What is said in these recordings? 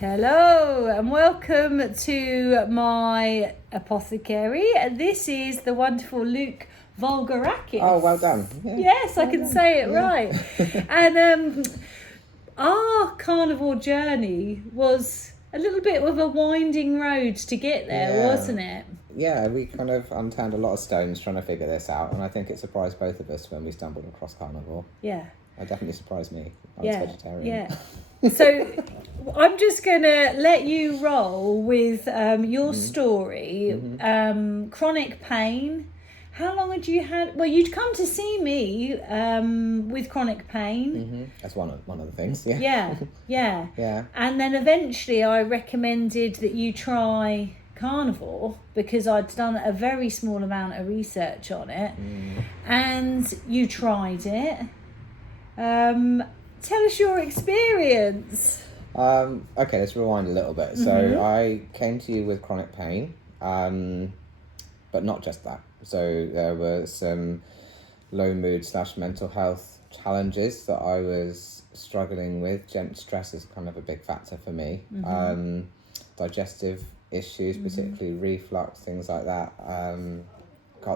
Hello and welcome to my apothecary. This is the wonderful Luke Voulgarakis. Oh, well done. Yeah. Yes, I can say it right. And our carnivore journey was a little bit of a winding road to get there, wasn't it? Yeah, we kind of unturned a lot of stones trying to figure this out, and I think it surprised both of us when we stumbled across carnivore. Yeah. It definitely surprised me. I was vegetarian. Yeah. So I'm just going to let you roll with your story. Chronic pain. How long had you had? Well, you'd come to see me with chronic pain. That's one of the things. Yeah. Yeah. And then eventually I recommended that you try carnivore because I'd done a very small amount of research on it. And you tried it. Tell us your experience. Okay, let's rewind a little bit. So I came to you with chronic pain, but not just that. So there were some low mood / mental health challenges that I was struggling with. Stress is kind of a big factor for me. Digestive issues, particularly reflux, things like that.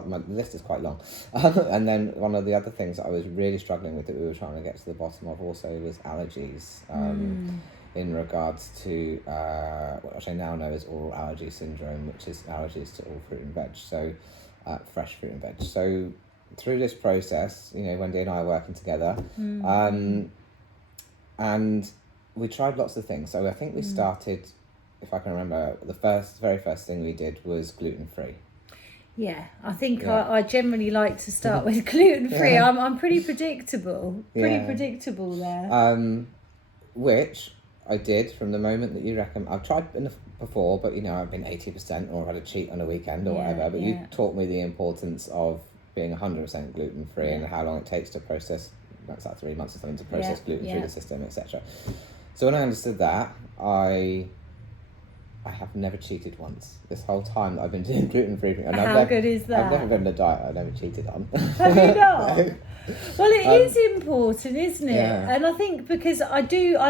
My list is quite long. And then one of the other things that I was really struggling with that we were trying to get to the bottom of also was allergies, in regards to what I now know as oral allergy syndrome, which is allergies to all fruit and veg, so fresh fruit and veg. So through this process, Wendy and I are working together, and we tried lots of things. So I think we started, if I can remember, the very first thing we did was gluten-free. Yeah, I think I generally like to start with gluten-free. I'm pretty predictable. Predictable there. Which I did from the moment that you recommend. I've tried before, but I've been 80% or had a cheat on a weekend or whatever. But you taught me the importance of being 100% gluten-free and how long it takes to process. That's like 3 months or something to process gluten through the system, etc. So when I understood that, I have never cheated once this whole time that I've been doing gluten-free. And How good is that? I've never been on a diet I've never cheated on. Have you not? No. Well, it is important, isn't it? Yeah. And I think because I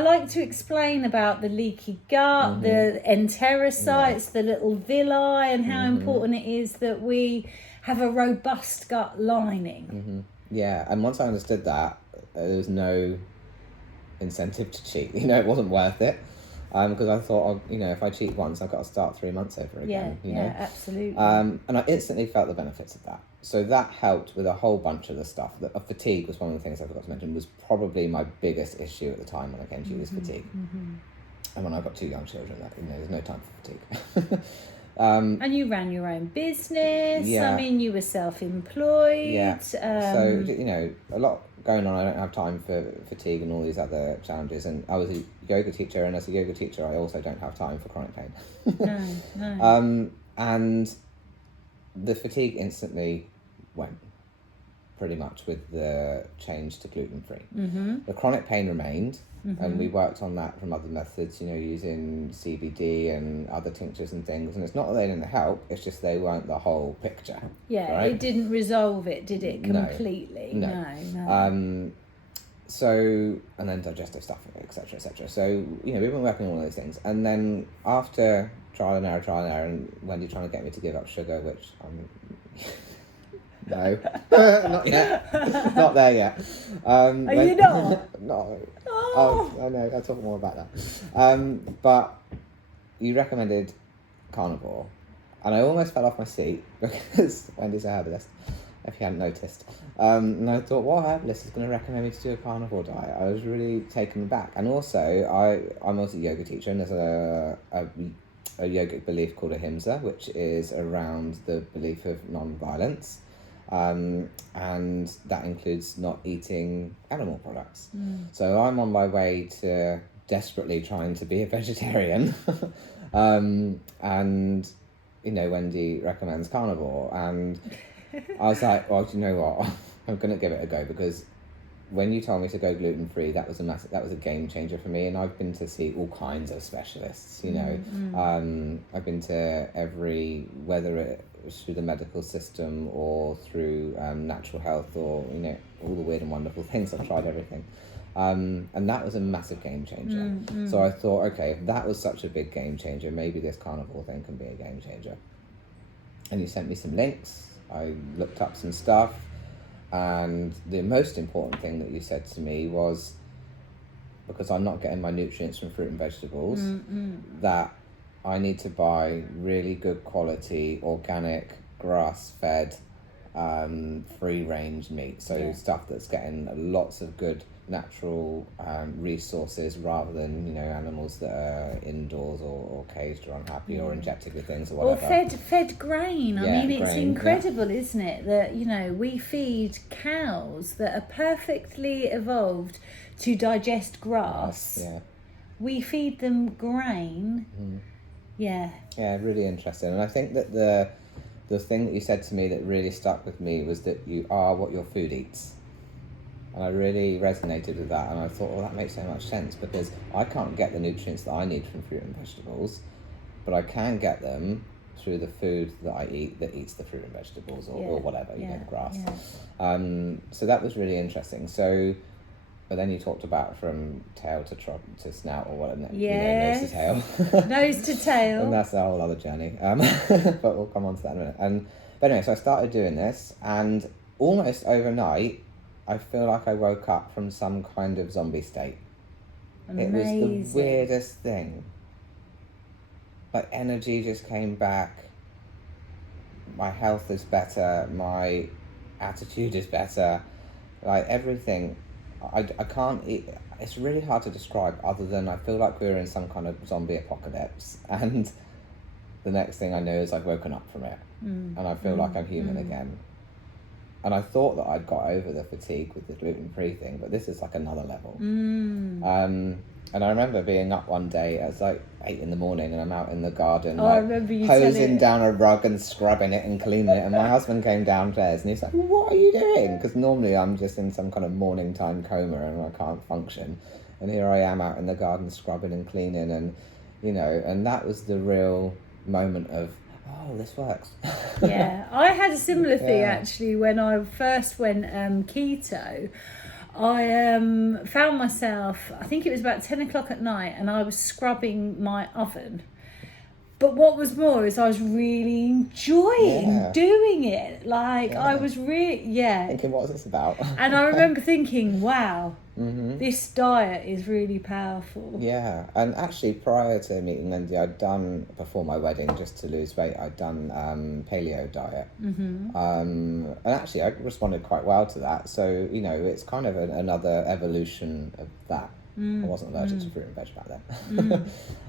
like to explain about the leaky gut, the enterocytes, the little villi, and how important it is that we have a robust gut lining. Yeah, and once I understood that, there was no incentive to cheat. It wasn't worth it. Because I thought, if I cheat once, I've got to start 3 months over again. Yeah, absolutely. And I instantly felt the benefits of that. So that helped with a whole bunch of the stuff. Fatigue was one of the things I forgot to mention, was probably my biggest issue at the time when I came to you, was fatigue. And when I've got 2 young children, there's no time for fatigue. And you ran your own business. Yeah. I mean, you were self-employed. Yeah. So, a lot going on. I don't have time for fatigue and all these other challenges. And I was a yoga teacher, and as a yoga teacher, I also don't have time for chronic pain. No. And the fatigue instantly went, pretty much, with the change to gluten-free. The chronic pain remained, and we worked on that from other methods, using CBD and other tinctures and things. And it's not that they didn't help, it's just they weren't the whole picture. Yeah, right? It didn't resolve it, did it, completely? No. So, and then digestive stuff, etc., etc. So, we've been working on all those things. And then after trial and error, and Wendy trying to get me to give up sugar, which I'm... No, not yet. Not there yet. Are you not? No. Oh, I know. I'll talk more about that. But you recommended carnivore, and I almost fell off my seat because Wendy's a herbalist, if you hadn't noticed. And I thought, what herbalist is going to recommend me to do a carnivore diet? I was really taken aback. And also, I'm also a yoga teacher, and there's a yogic belief called ahimsa, which is around the belief of non-violence. And that includes not eating animal products. So I'm on my way to desperately trying to be a vegetarian. And Wendy recommends carnivore, and I was like, well, do you know what? I'm going to give it a go, because when you told me to go gluten-free, that was a game changer for me. And I've been to see all kinds of specialists, I've been to whether it was through the medical system or through natural health, or all the weird and wonderful things. I've tried everything. And that was a massive game changer. So I thought, okay, if that was such a big game changer, maybe this carnivore thing can be a game changer. And you sent me some links. I looked up some stuff. And the most important thing that you said to me was, because I'm not getting my nutrients from fruit and vegetables, that I need to buy really good quality, organic, grass-fed, free-range meat. So stuff that's getting lots of good natural resources, rather than, you know, animals that are indoors or caged or unhappy or injected with things or whatever. Or fed grain. I mean, it's incredible, isn't it, that, you know, we feed cows that are perfectly evolved to digest grass. Yeah. We feed them grain. Yeah, really interesting. And I think that the thing that you said to me that really stuck with me was that you are what your food eats. And I really resonated with that, and I thought, well, that makes so much sense, because I can't get the nutrients that I need from fruit and vegetables, but I can get them through the food that I eat that eats the fruit and vegetables, or whatever, you know, the grass. So that was really interesting. So, but then you talked about from tail to snout, or what, you know, nose to tail. Nose to tail. And that's a whole other journey. But we'll come on to that in a minute. But anyway, so I started doing this, and almost overnight, I feel like I woke up from some kind of zombie state. Amazing. It was the weirdest thing. Like, energy just came back. My health is better. My attitude is better. Like, everything. I can't... It's really hard to describe, other than I feel like we're in some kind of zombie apocalypse. And the next thing I know is I've woken up from it. And I feel like I'm human again. And I thought that I'd got over the fatigue with the gluten-free thing, but this is like another level. And I remember being up one day, it was like 8 a.m, and I'm out in the garden, hosing down a rug and scrubbing it and cleaning it. And my husband came downstairs and he's like, "What are you doing?" Because normally I'm just in some kind of morning time coma and I can't function. And here I am out in the garden scrubbing and cleaning, and, you know, and that was the real moment of, oh, this works. Yeah, I had a similar thing actually when I first went keto. I found myself, I think it was about 10 o'clock at night, and I was scrubbing my oven. But what was more is I was really enjoying doing it. Like, I was really, thinking, what is this about? And I remember thinking, wow, this diet is really powerful. Yeah, and actually prior to meeting Lindy, I'd done, before my wedding, just to lose weight, I'd done paleo diet. And actually I responded quite well to that. So, you know, it's kind of another evolution of that. I wasn't allergic to fruit and veg back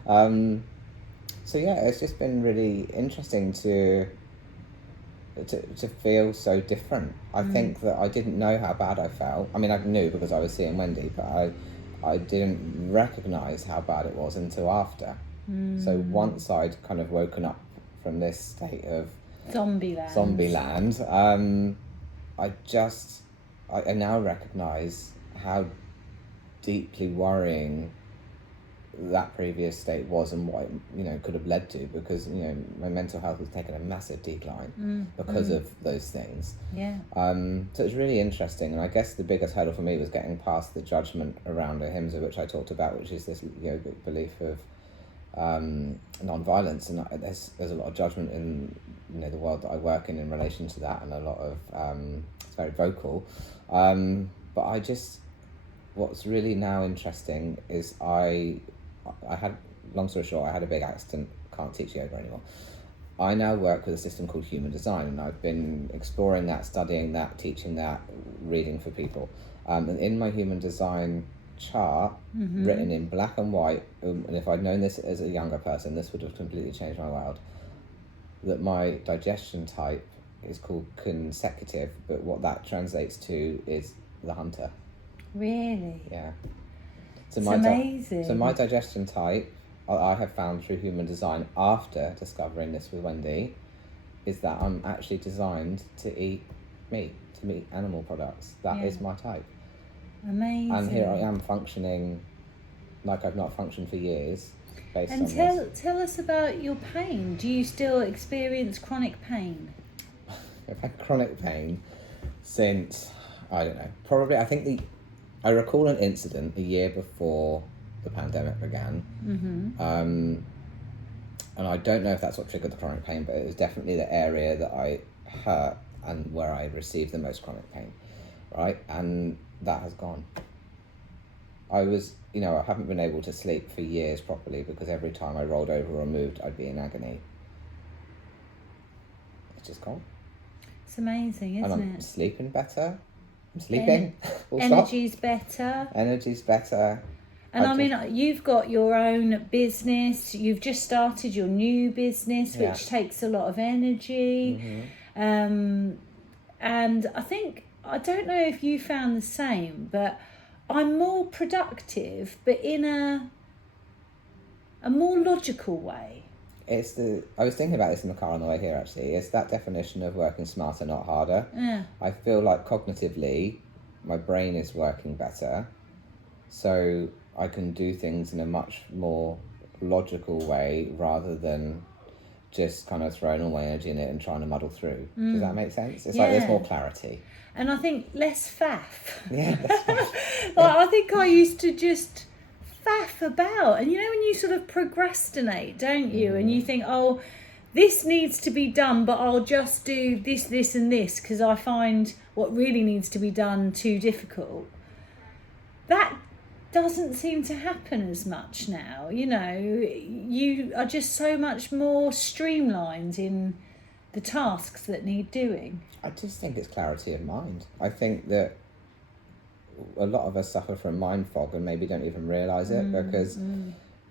then. So yeah, it's just been really interesting to feel so different. I think that I didn't know how bad I felt. I mean, I knew because I was seeing Wendy, but I didn't recognise how bad it was until after. So once I'd kind of woken up from this state of zombie land, I now recognise how deeply worrying that previous state was, and what it, you know, could have led to, because, you know, my mental health was taking a massive decline because of those things. So it's really interesting, and I guess the biggest hurdle for me was getting past the judgment around ahimsa, which I talked about, which is this yogic belief of non-violence, and there's a lot of judgment in, you know, the world that I work in relation to that, and a lot of it's very vocal, but what's really now interesting is I had, long story short, I had a big accident, can't teach yoga anymore. I now work with a system called human design, and I've been exploring that, studying that, teaching that, reading for people. And in my human design chart, written in black and white, and if I'd known this as a younger person, this would have completely changed my world, that my digestion type is called consecutive, but what that translates to is the hunter. Really? Yeah. So it's amazing. So my digestion type, I have found through human design, after discovering this with Wendy, is that I'm actually designed to eat meat, to eat animal products. That is my type. Amazing. And here I am functioning like I've not functioned for years based on this. And tell us about your pain. Do you still experience chronic pain? I've had chronic pain since, I don't know, probably, I think I recall an incident a year before the pandemic began. And I don't know if that's what triggered the chronic pain, but it was definitely the area that I hurt and where I received the most chronic pain, right? And that has gone. I haven't been able to sleep for years properly because every time I rolled over or moved, I'd be in agony. It's just gone. It's amazing, isn't I'm it? sleeping better. I'm sleeping. Energy's better. Energy's better. And you've got your own business. You've just started your new business, which takes a lot of energy. And I don't know if you found the same, but I'm more productive, but in a more logical way. I was thinking about this in the car on the way here, actually. It's that definition of working smarter, not harder. Yeah. I feel like cognitively, my brain is working better. So I can do things in a much more logical way rather than just kind of throwing all my energy in it and trying to muddle through. Does that make sense? It's like there's more clarity. And I think less faff. Yeah, less faff. I think I used to just faff about. And when you sort of procrastinate, don't you? And you think, oh, this needs to be done, but I'll just do this, this and this because I find what really needs to be done too difficult. That doesn't seem to happen as much now. You are just so much more streamlined in the tasks that need doing. I just think it's clarity of mind. I think that a lot of us suffer from mind fog and maybe don't even realise it because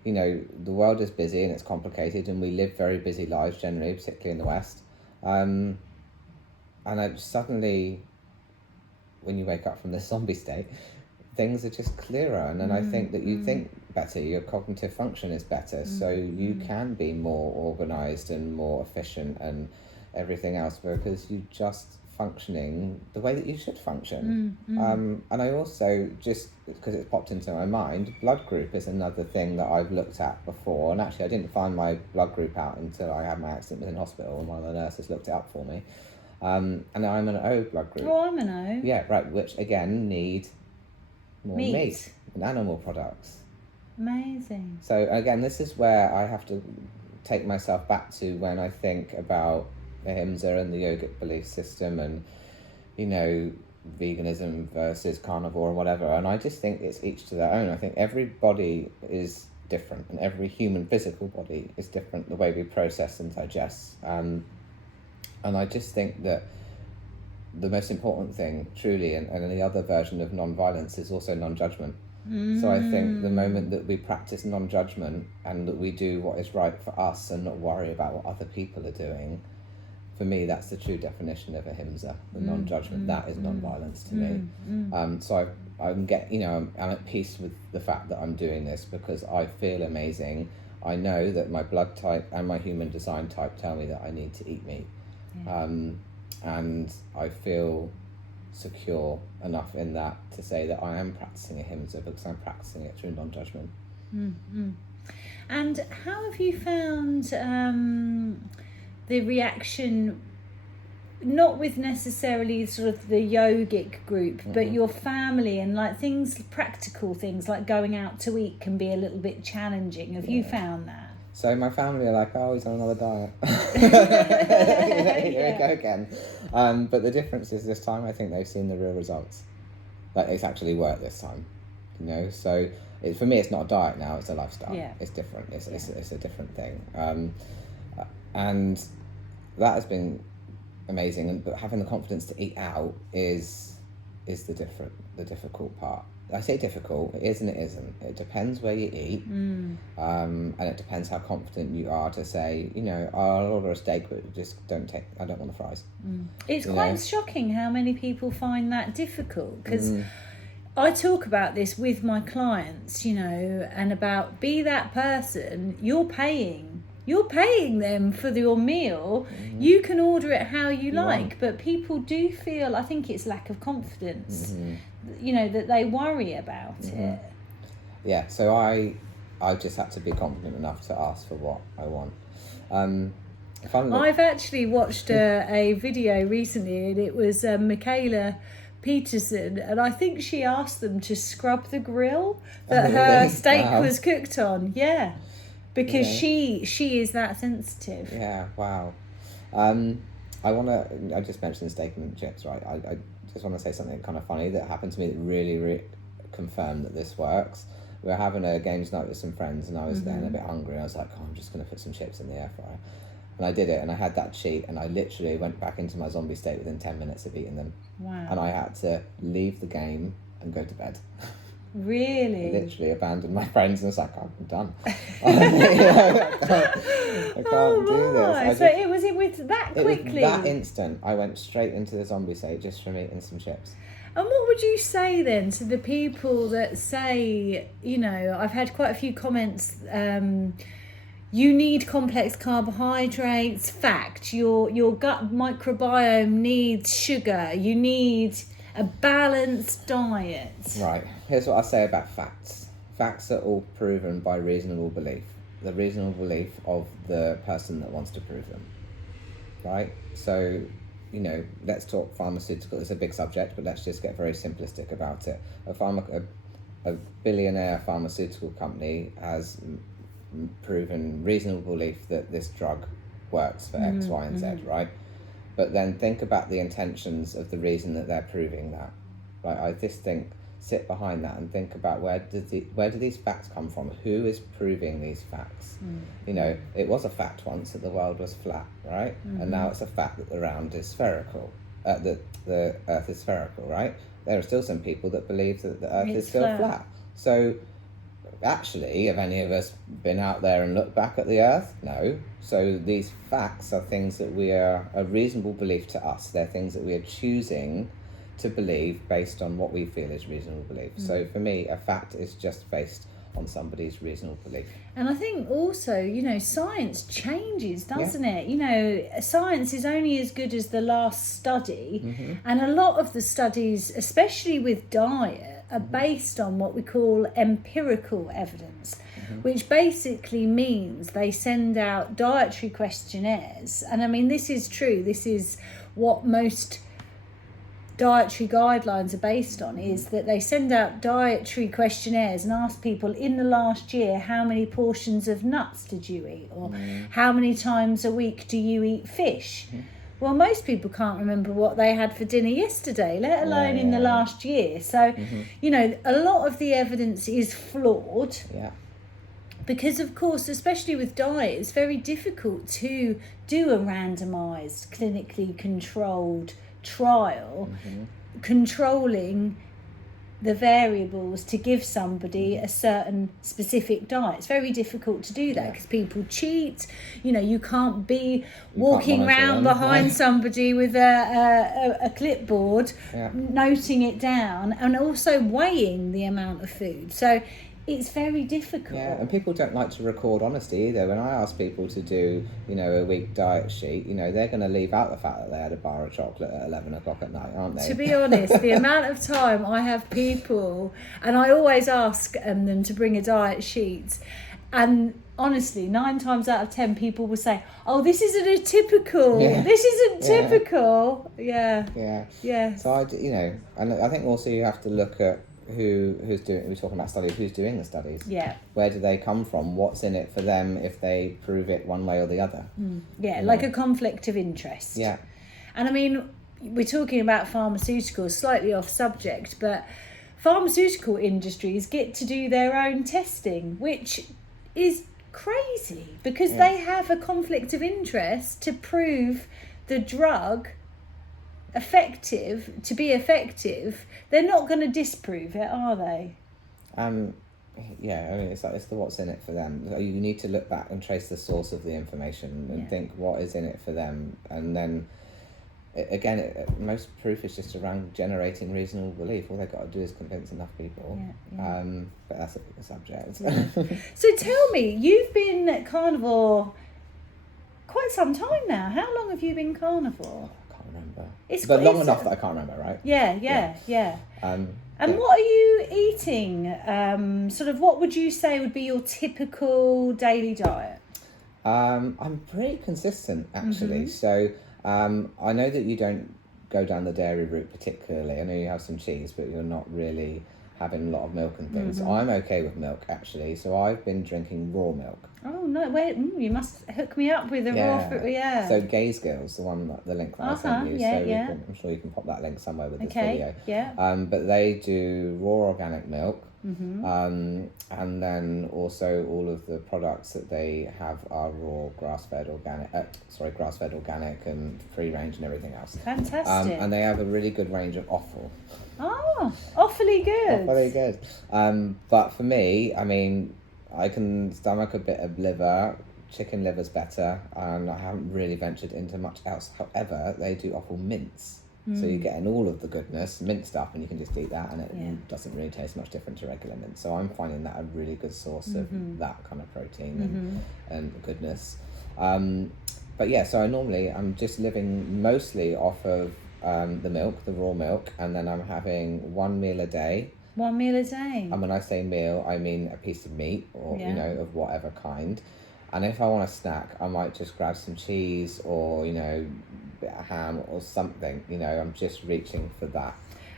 the world is busy and it's complicated and we live very busy lives generally, particularly in the West. And suddenly, when you wake up from this zombie state, things are just clearer. And then I think that you think better, your cognitive function is better, so you can be more organised and more efficient and everything else because you're just functioning the way that you should function. And I also, just because it's popped into my mind, blood group is another thing that I've looked at before, and actually I didn't find my blood group out until I had my accident in hospital and one of the nurses looked it up for me. And I'm an O blood group. Oh, I'm an O. Yeah, right, which again need more meat and animal products. Amazing. So again, this is where I have to take myself back to when I think about ahimsa and the yogic belief system and veganism versus carnivore and whatever, and I just think it's each to their own. I think every body is different and every human physical body is different, the way we process and digest, and I just think that the most important thing truly, and the other version of non-violence, is also non-judgment. So I think the moment that we practice non-judgment and that we do what is right for us and not worry about what other people are doing, for me, that's the true definition of ahimsa, the non-judgment. That is non-violence to me. So I'm at peace with the fact that I'm doing this because I feel amazing. I know that my blood type and my human design type tell me that I need to eat meat. And I feel secure enough in that to say that I am practicing ahimsa because I'm practicing it through non-judgment. And how have you found the reaction, not with necessarily sort of the yogic group, but your family and practical things like going out to eat can be a little bit challenging. Have you found that? So my family are like, oh, he's on another diet. Here we go again. But the difference is this time I think they've seen the real results. Like it's actually worked this time, So for me, it's not a diet now; it's a lifestyle. Yeah. It's different. It's a different thing. And that has been amazing. But having the confidence to eat out is the difficult part. I say difficult, it is and it isn't. It depends where you eat, and it depends how confident you are to say, I'll order a steak, but just I don't want the fries. It's quite shocking how many people find that difficult, because I talk about this with my clients, and about be that person, you're paying them for your meal. You can order it how you like, but people do feel, I think it's lack of confidence, that they worry about it. Yeah, so I just had to be confident enough to ask for what I want. I've actually watched a video recently, and it was Michaela Peterson, and I think she asked them to scrub the grill that her steak was cooked on. Yeah, because she is that sensitive. Yeah, wow. I just mentioned steak and chips, right? I just want to say something kind of funny that happened to me that really confirmed that this works. We were having a games night with some friends, and I was getting a bit hungry, and I was like, I'm just going to put some chips in the air fryer. And I did it, and I had that cheat, and I literally went back into my zombie state within 10 minutes of eating them. Wow. And I had to leave the game and go to bed. Really? I literally abandoned my friends and was like, I'm done. I can't do this. Was it with that quickly? That instant, I went straight into the zombie state just from eating some chips. And what would you say then to the people that say, I've had quite a few comments, you need complex carbohydrates, fact, your gut microbiome needs sugar, you need a balanced diet. Right, here's what I say about facts. Facts are all proven by reasonable belief. The reasonable belief of the person that wants to prove them. Right? So, let's talk pharmaceutical. It's a big subject, but let's just get very simplistic about it. A billionaire pharmaceutical company has proven reasonable belief that this drug works for X, Y, and Z, right? But then think about the intentions of the reason that they're proving that. Right? I just think, sit behind that and think about where do these facts come from? Who is proving these facts? It was a fact once that the world was flat, right? And now it's a fact that the round is spherical, that the Earth is spherical, right? There are still some people that believe that the Earth is still flat. So actually, have any of us been out there and looked back at the Earth? No. So these facts are things that we are a reasonable belief to us. They're things that we are choosing to believe based on what we feel is reasonable belief. So for me, a fact is just based on somebody's reasonable belief. And I think also, science changes, doesn't it? Science is only as good as the last study. And a lot of the studies, especially with diet, are based on what we call empirical evidence, which basically means they send out dietary questionnaires. And I mean, this is true. This is what most dietary guidelines are based on, is that they send out dietary questionnaires and ask people, in the last year, how many portions of nuts did you eat, or how many times a week do you eat fish? Well, most people can't remember what they had for dinner yesterday, let alone in the last year. So a lot of the evidence is flawed, because of course, especially with diet, it's very difficult to do a randomized, clinically controlled trial controlling the variables to give somebody a certain specific diet. It's very difficult to do that because people cheat. You can't be walking around behind somebody with a clipboard noting it down and also weighing the amount of food. So it's very difficult. Yeah, and people don't like to record honesty either. When I ask people to do, a week diet sheet, they're going to leave out the fact that they had a bar of chocolate at 11 o'clock at night, aren't they? To be honest, the amount of time I have people, and I always ask them to bring a diet sheet, and honestly, 9 times out of 10 people will say, oh, this isn't a typical, this isn't typical. Yeah. So and I think also you have to look at who's doing. We're talking about studies. Who's doing the studies? Yeah. Where do they come from? What's in it for them if they prove it one way or the other? Like a conflict of interest. Yeah. And I mean, we're talking about pharmaceuticals, slightly off subject, but pharmaceutical industries get to do their own testing, which is crazy because they have a conflict of interest to prove the drug to be effective. They're not going to disprove it, are they? It's the what's in it for them. You need to look back and trace the source of the information and think what is in it for them, and then most proof is just around generating reasonable belief. All they've got to do is convince enough people. But that's a bigger subject. So tell me, you've been carnivore quite some time now. How long have you been carnivore? Remember. But long enough that I can't remember, right? Yeah. And what are you eating? What would you say would be your typical daily diet? I'm pretty consistent, actually. So I know that you don't go down the dairy route particularly. I know you have some cheese, but you're not really having a lot of milk and things. I'm okay with milk, actually, so I've been drinking raw milk. Oh, no, wait, you must hook me up with a raw fruit, yeah. So Gaze Girls, the link that I sent you, I'm sure you can pop that link somewhere with this video. But they do raw organic milk, and then also all of the products that they have are raw grass-fed organic and free range and everything else. Fantastic. And they have a really good range of offal. Oh, awfully good. Awfully good. But for me, I mean, I can stomach a bit of liver. Chicken liver's better, and I haven't really ventured into much else. However, they do offal mince. So you're getting all of the goodness, minced up, and you can just eat that, and it doesn't really taste much different to regular mince. So I'm finding that a really good source of that kind of protein and goodness. But yeah, so I'm just living mostly off of the milk, the raw milk, and then I'm having 1 meal a day. 1 meal a day? And when I say meal, I mean a piece of meat or, of whatever kind. And if I want a snack, I might just grab some cheese or, a bit of ham or something. I'm just reaching for that.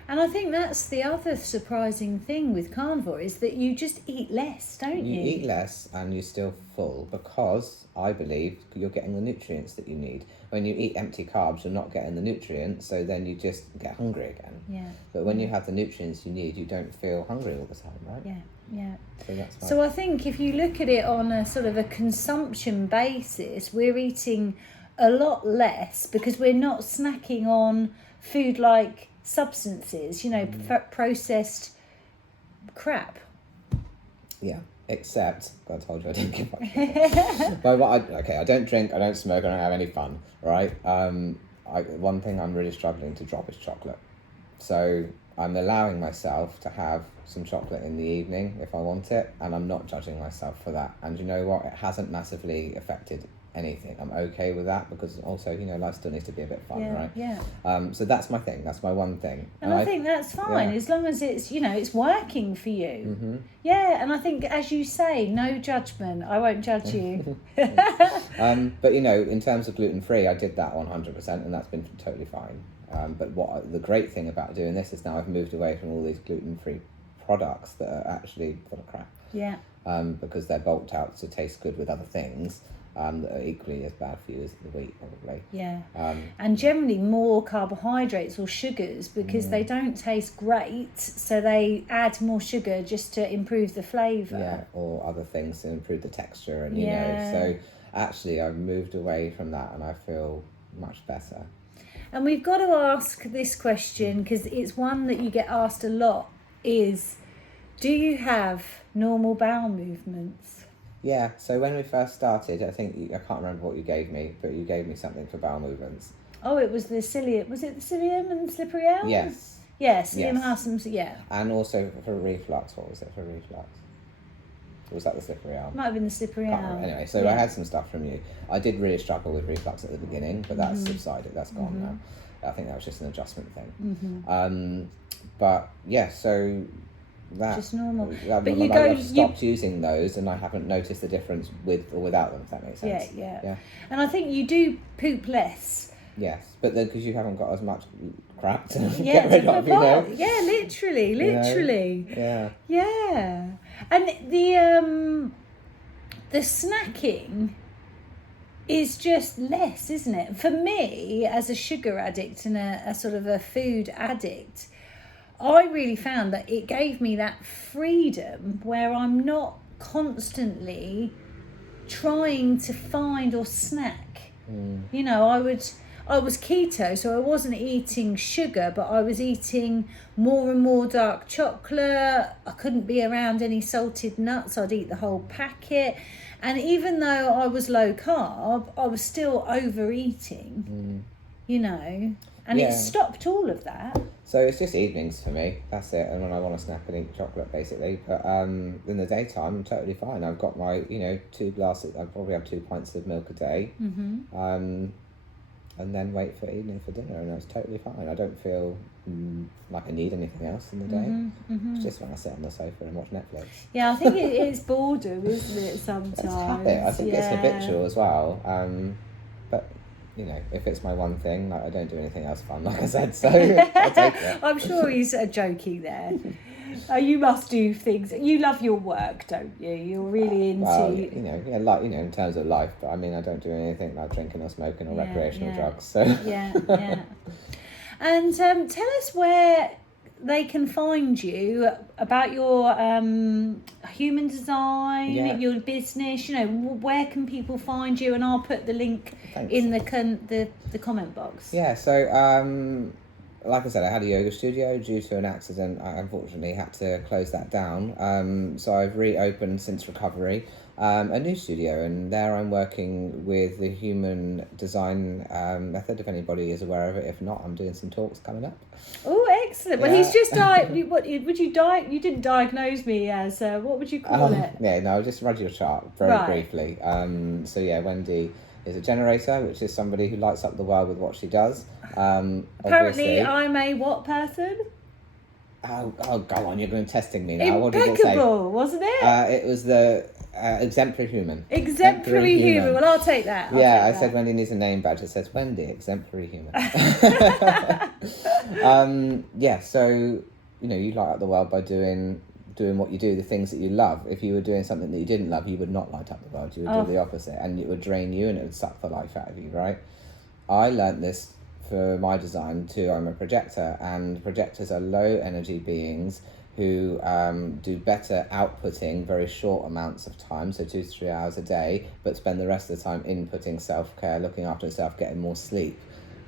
And I think that's the other surprising thing with carnivore is that you just eat less, don't you? You eat less and you're still full because I believe you're getting the nutrients that you need. When you eat empty carbs, you're not getting the nutrients, so then you just get hungry again. Yeah. But when you have the nutrients you need, you don't feel hungry all the time, right? Yeah. So that's fine. So I think if you look at it on a sort of a consumption basis, we're eating a lot less because we're not snacking on food like substances, processed crap. Yeah, except God told you I didn't give up. But I don't drink, I don't smoke, I don't have any fun, right? One thing I'm really struggling to drop is chocolate. So I'm allowing myself to have some chocolate in the evening if I want it, and I'm not judging myself for that. And you know what? It hasn't massively affected anything. I'm okay with that because also, life still needs to be a bit fun, right? Yeah. So that's my thing. That's my one thing. And I think that's fine as long as it's, it's working for you. Yeah, and I think, as you say, no judgment. I won't judge you. But, in terms of gluten-free, I did that 100% and that's been totally fine. But the great thing about doing this is now I've moved away from all these gluten-free products that are actually full of crap. Yeah. Because they're bulked out to taste good with other things. That are equally as bad for you as the wheat, probably. Yeah. And generally more carbohydrates or sugars because they don't taste great, so they add more sugar just to improve the flavour. Yeah, or other things to improve the texture, and so actually I've moved away from that and I feel much better. And we've got to ask this question because it's one that you get asked a lot: is do you have normal bowel movements? Yeah, so when we first started, I can't remember what you gave me, but you gave me something for bowel movements. Oh, it was the cilium. Was it the cilium and slippery elm? Yes. Yeah, cilium Hassams, yeah. And also for reflux, what was it for reflux? Or was that the slippery elm? Might have been the slippery elm. Anyway, so I had some stuff from you. I did really struggle with reflux at the beginning, but that's subsided, that's gone now. I think that was just an adjustment thing. But yeah, so... That, just normal. But I've stopped using those and I haven't noticed the difference with or without them, if that makes sense. Yeah. And I think you do poop less. Yes, but then because you haven't got as much crap to get rid of, Yeah, literally. Yeah. And the snacking is just less, isn't it? For me, as a sugar addict and a sort of a food addict, I really found that it gave me that freedom where I'm not constantly trying to find or snack. I was keto, so I wasn't eating sugar, but I was eating more and more dark chocolate. I couldn't be around any salted nuts. I'd eat the whole packet. And even though I was low carb, I was still overeating, and it stopped all of that. So it's just evenings for me, that's it, and when I want to snack and eat chocolate, basically. But in the daytime, I'm totally fine. I've got my, 2 glasses, I probably have 2 pints of milk a day, and then wait for evening for dinner, and that's totally fine. I don't feel like I need anything else in the day. It's just when I sit on the sofa and watch Netflix. Yeah, I think it is boredom, isn't it, sometimes? It's habit. I think it's habitual as well. But if it's my one thing, like, I don't do anything else fun, like I said, so I take it. I'm sure he's joking there. You must do things. You love your work, don't you? You're really into... Well, in terms of life, but I mean, I don't do anything like drinking or smoking or recreational drugs, so... Yeah. And tell us where they can find you, about your human design, your business, where can people find you? And I'll put the link in the comment box. Yeah, so like I said, I had a yoga studio. Due to an accident, I unfortunately had to close that down. So I've reopened since recovery a new studio, and there I'm working with the human design method, if anybody is aware of it. If not, I'm doing some talks coming up. Oh, excellent. Well, he's just what would you you didn't diagnose me as, what would you call it? Yeah, no, I'll just read your chart very briefly. So yeah, Wendy is a generator, which is somebody who lights up the world with what she does. Apparently, I'm a what person? Oh, go on, you're going testing me now. What did it say? Impeccable, wasn't it? It was the exemplary human. Exemplary human. Well, I'll take that. I said Wendy needs a name badge. It says Wendy, exemplary human. So, you light up the world by doing what you do, the things that you love. If you were doing something that you didn't love, you would not light up the world. You would do the opposite, and it would drain you, and it would suck the life out of you, right? I learnt this for my design too. I'm a projector, and projectors are low energy beings who do better outputting very short amounts of time, so 2 to 3 hours a day, but spend the rest of the time inputting self-care, looking after yourself, getting more sleep.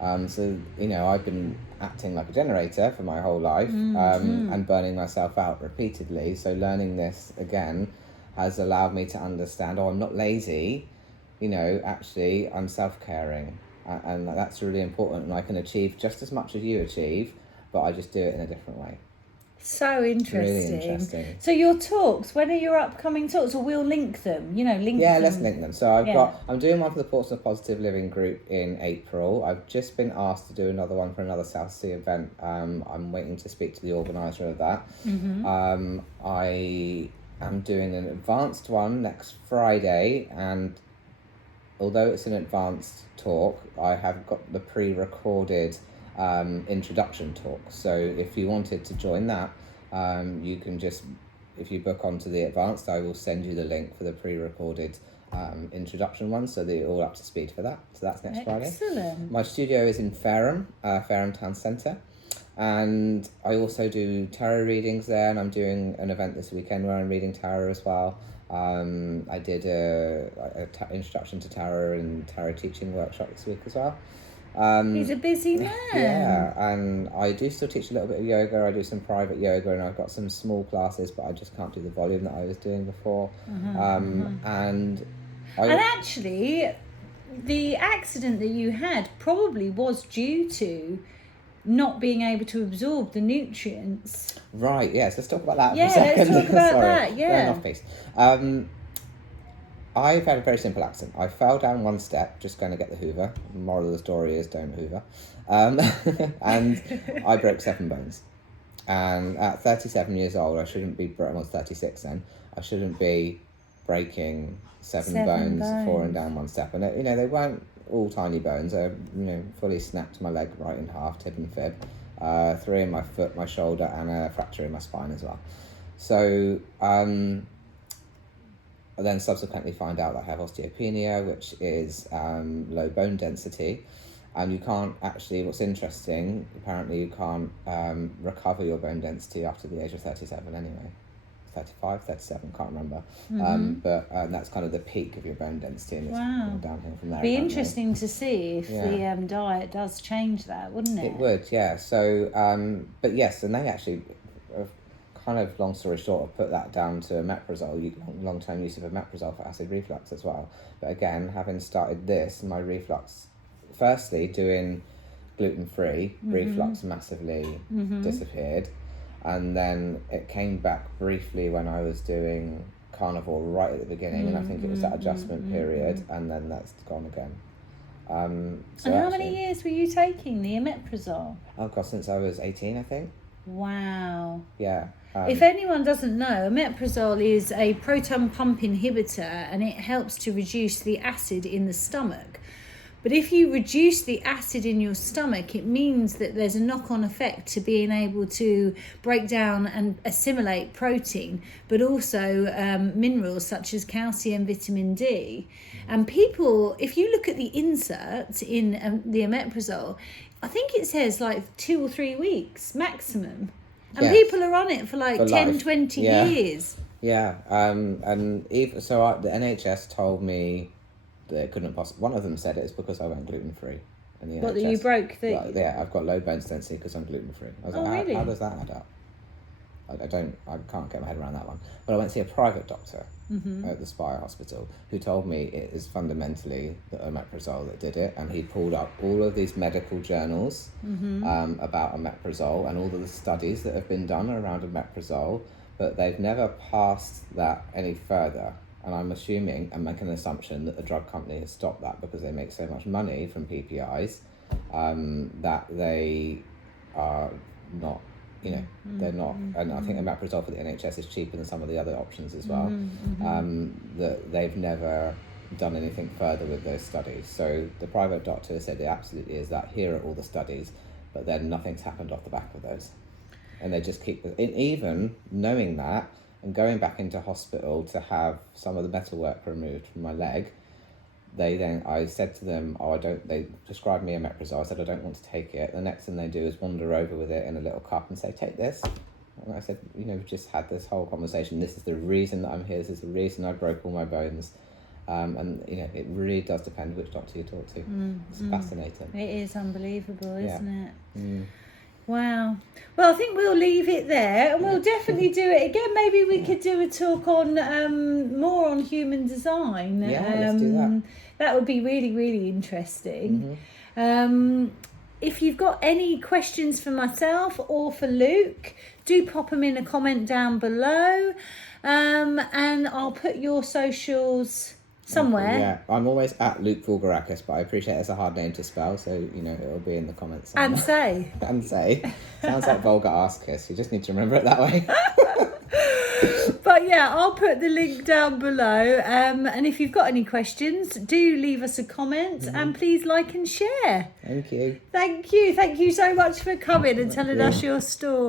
So I've been acting like a generator for my whole life, and burning myself out repeatedly. So learning this again has allowed me to understand, I'm not lazy, actually I'm self-caring. And that's really important, and I can achieve just as much as you achieve, but I just do it in a different way. So interesting. Really interesting. So your talks, when are your upcoming talks? Or we'll link them, let's link them. So I'm doing one for the Portsmouth Positive Living group in April. I've just been asked to do another one for another South Sea event. I'm waiting to speak to the organiser of that. I am doing an advanced one next Friday, and although it's an advanced talk, I have got the pre-recorded introduction talk. So if you wanted to join that, you can just, if you book onto the advanced, I will send you the link for the pre-recorded introduction one, so that you're all up to speed for that. So that's next Friday. Excellent. My studio is in Fareham, Fareham Town Centre, and I also do tarot readings there, and I'm doing an event this weekend where I'm reading tarot as well. I did a introduction to tarot and tarot teaching workshop this week as well. He's a busy man. Yeah, and I do still teach a little bit of yoga. I do some private yoga, and I've got some small classes, but I just can't do the volume that I was doing before. And actually, the accident that you had probably was due to not being able to absorb the nutrients. Right, yes, let's talk about that for a second. Let's talk about that, Going off piece. I've had a very simple accident. I fell down one step, just going to get the Hoover. The moral of the story is don't Hoover. And I broke 7 bones. And at 37 years old, I shouldn't be, I was 36 then, I shouldn't be breaking seven bones falling down one step. And, they weren't all tiny bones. I, fully snapped my leg right in half, tib and fib. 3 in my foot, my shoulder, and a fracture in my spine as well. So, I then subsequently find out that I have osteopenia, which is low bone density. And you can't actually, what's interesting, apparently you can't recover your bone density after the age of 37 anyway. 35, 37, can't remember. But that's kind of the peak of your bone density, and it's downhill from there. It'd be interesting to see if the diet does change that, wouldn't it? It would, yeah. So, but yes, and they actually, kind of long story short, I've put that down to omeprazole, long-term use of omeprazole for acid reflux as well. But again, having started this, my reflux, firstly, doing gluten-free, reflux massively disappeared. And then it came back briefly when I was doing carnivore right at the beginning, and I think it was that adjustment period, and then that's gone again. And how many years were you taking the omeprazole? Oh God, since I was 18, I think. Wow. Yeah. If anyone doesn't know, omeprazole is a proton pump inhibitor, and it helps to reduce the acid in the stomach. But if you reduce the acid in your stomach, it means that there's a knock-on effect to being able to break down and assimilate protein, but also minerals such as calcium, vitamin D. And people, if you look at the insert in the omeprazole, I think it says like 2 or 3 weeks maximum. And Yes. people are on it for like For 10, life. 20 Yeah. years. Yeah, and even so, the NHS told me that it couldn't possibly. One of them said it's because I went gluten free, and the What, NHS, that you broke the... like, yeah, I've got low bone density because I'm gluten free. I was Oh, like, really? how does that add up? I can't get my head around that one. But I went to see a private doctor at the Spire Hospital who told me it is fundamentally the omeprazole that did it, and he pulled up all of these medical journals about omeprazole and all of the studies that have been done around omeprazole, but they've never passed that any further. And I'm assuming and making an assumption that the drug company has stopped that because they make so much money from PPIs that they are not, they're not. And I think omeprazole for the NHS is cheaper than some of the other options as well. That they've never done anything further with those studies. So the private doctor said it absolutely is that. Here are all the studies, but then nothing's happened off the back of those. And they just keep, even knowing that, and going back into hospital to have some of the metalwork removed from my leg, I said to them, they prescribed me omeprazole. I said, I don't want to take it. The next thing they do is wander over with it in a little cup and say, take this. And I said, we've just had this whole conversation. This is the reason that I'm here. This is the reason I broke all my bones. And, it really does depend which doctor you talk to. It's fascinating. It is unbelievable, isn't it? Mm. Wow. Well, I think we'll leave it there, and we'll definitely do it again. Maybe we could do a talk on more on human design. Yeah, let's do that. That would be really, really interesting. If you've got any questions for myself or for Luke, do pop them in a comment down below, and I'll put your socials somewhere. Yeah, I'm always at Luke Voulgarakis, but I appreciate it's a hard name to spell, so it'll be in the comments somewhere. And say. And say. Sounds like Voulgarakis. You just need to remember it that way. But yeah, I'll put the link down below. And if you've got any questions, do leave us a comment and please like and share. Thank you. Thank you. Thank you so much for coming and telling us your story.